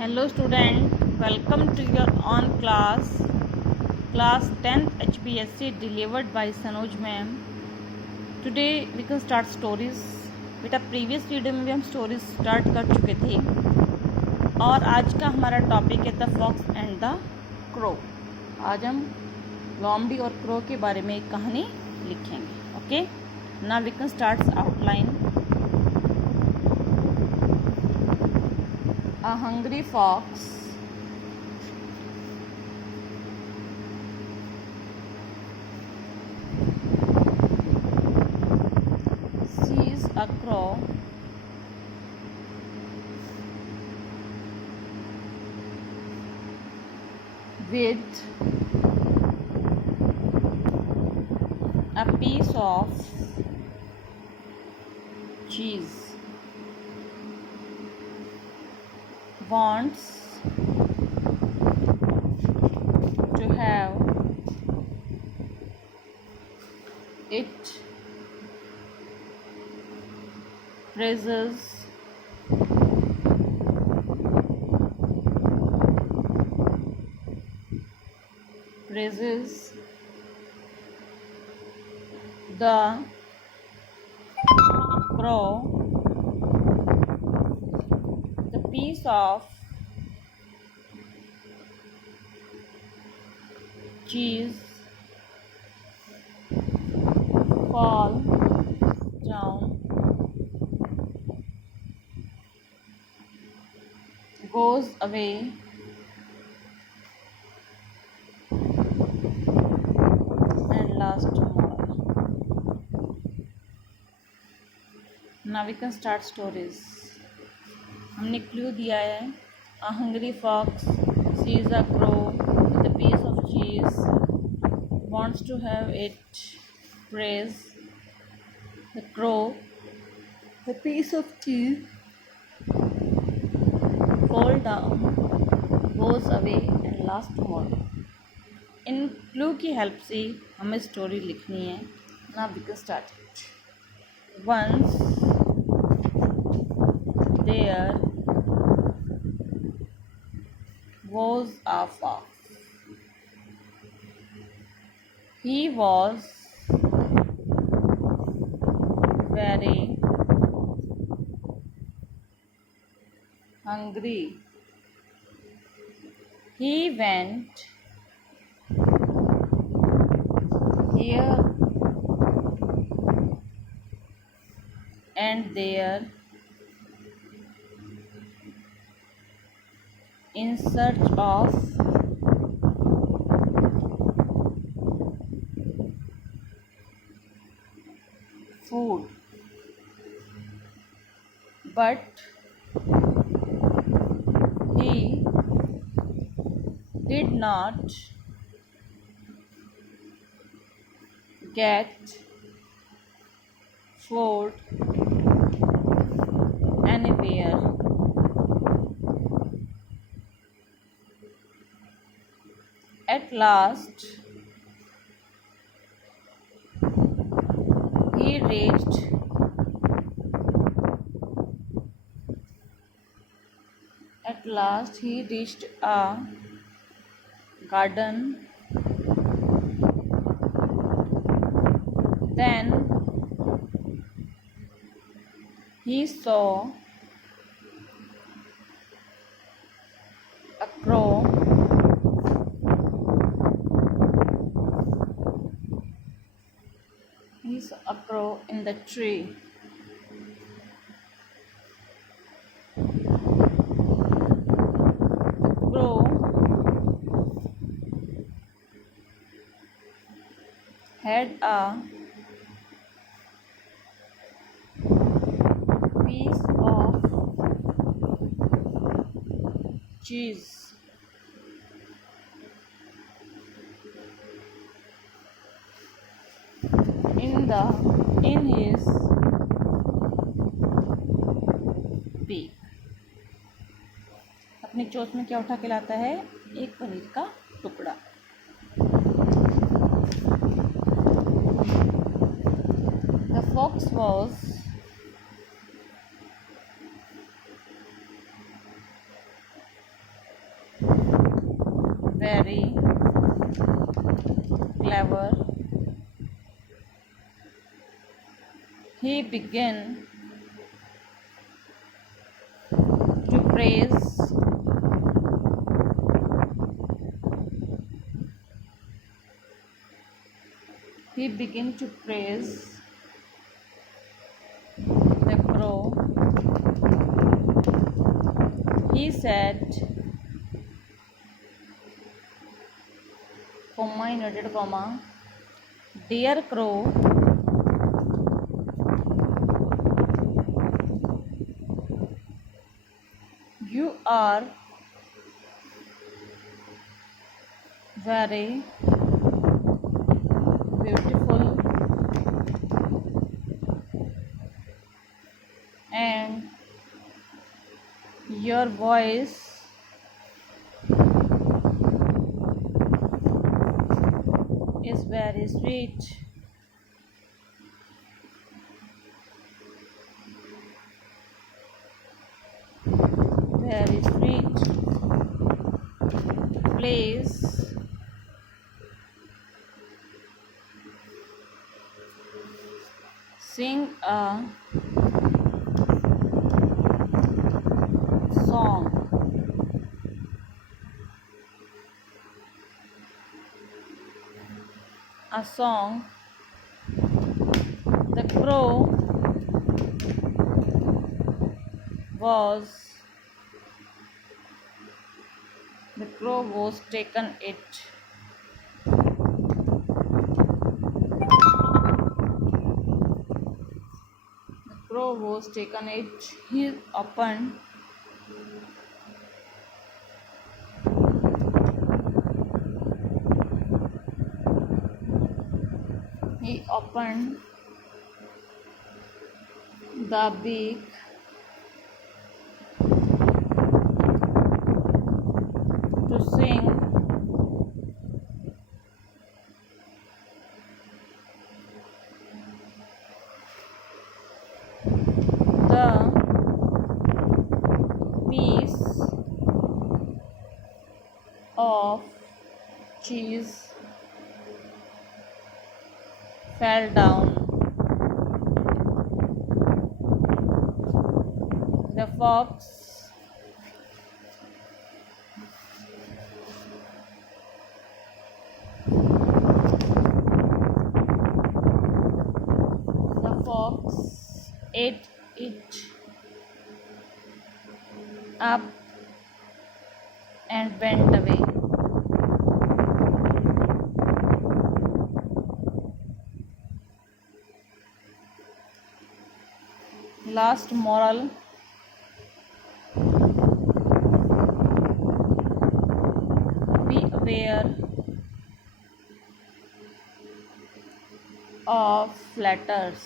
Hello student, welcome to your on class 10th HPSC delivered by Sanoj ma'am. Today we can start stories. बेटा previous video में भी हम stories start कर चुके थे और आज का हमारा टॉपिक है the fox and the crow. आज हम लोमड़ी और क्रो के बारे में एक कहानी लिखेंगे। Okay, now we can start outline. A hungry fox sees a crow with a piece of cheese. Wants to have it, praises the crow the piece of cheese fall down, goes away, and lasts tomorrow. Now we can start stories. हमने क्लू दिया है a hungry fox sees a crow with a piece of cheese, wants to have it, praise the crow the piece of cheese fall down, goes away and lasts tomorrow. इन क्लू की हेल्प से हमें स्टोरी लिखनी है। Now we can start it. Once there was a fox. He was very hungry. He went here and there in search of food, but he did not get food anywhere. At last, he reached a garden. Then he saw a crow in the tree. The crow had a piece of cheese. In his beak. अपनी चोंच में क्या उठा के लाता है? एक पनीर का टुकड़ा। The fox was very clever. He began to praise the crow. He said, comma inverted comma, "Dear crow, you are very beautiful and your voice is very sweet. Very sweet. Please sing a song." A song. The crow was taken it. The crow was taken it. He opened the beak to sing the piece of cheese fell down. The fox ate it up and went away. Last moral: be aware of flatters.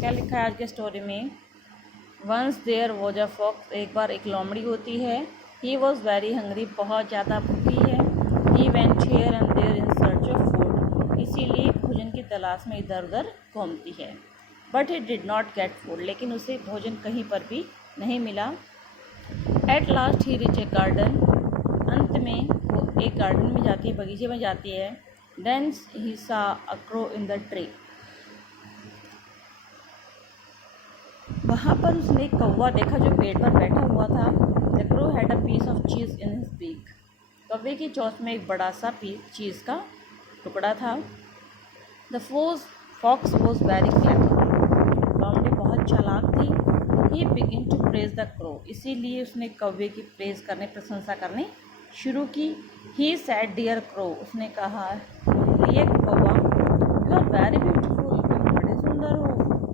क्या लिखा है आज के story में? Once there was a fox, एक बार एक लोमड़ी होती है। ही वॉज वेरी हंग्री, बहुत ज़्यादा भूखी है। He went here and there in search of food, इसीलिए भोजन की तलाश में इधर उधर घूमती है। But he did not get food, लेकिन उसे भोजन कहीं पर भी नहीं मिला। At last he reach a garden, अंत में वो एक गार्डन में जाती है, बगीचे में जाती है। देन ही सा a crow in the tree, वहाँ पर उसने एक कौवा देखा जो पेड़ पर बैठा हुआ था। The crow had a piece of cheese in his beak, कौवे की चोंच में एक बड़ा सा पीस चीज़ का टुकड़ा था। The fox was very clever, लोमड़ी बहुत चालाक थी। He begin to praise the crow, इसीलिए उसने कौवे की प्रेज करने, प्रशंसा करनी शुरू की। ही सैड डियर क्रो, उसने कहा, प्रिय कौवा, यू आर वेरी ब्यूटीफुल, तुम बड़े सुंदर हो।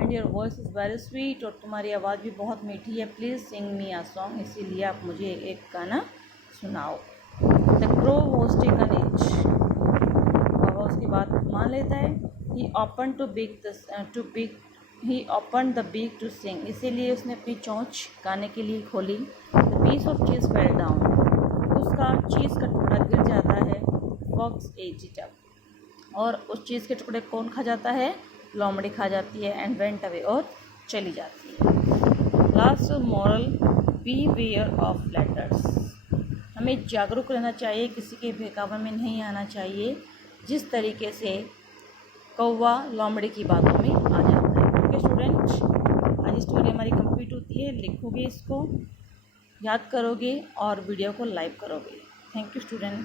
And your voice is very sweet, और तुम्हारी आवाज़ भी बहुत मीठी है। प्लीज़ सिंग मी अ सॉन्ग, इसीलिए आप मुझे एक गाना सुनाओ। The crow was taken it, कौवा उसकी बात मान लेता है। He open the beak to sing, इसीलिए उसने अपनी चोंच गाने के लिए खोली। The piece of cheese fell down, उसका चीज़ का टुकड़ा गिर जाता है। फॉक्स एट इट अप, और उस चीज़ के टुकड़े कौन खा जाता है? लोमड़ी खा जाती है। एंड वेंट अवे, और चली जाती है। Last moral, beware of flatters. हमें जागरूक रहना चाहिए, किसी के बहकावे में नहीं आना चाहिए, जिस तरीके से कौवा लोमड़ी की बातों में आ जाता है। ओके स्टूडेंट, आज स्टोरी हमारी कंप्लीट होती है। लिखोगे, इसको याद करोगे और वीडियो को लाइक करोगे। Thank you student.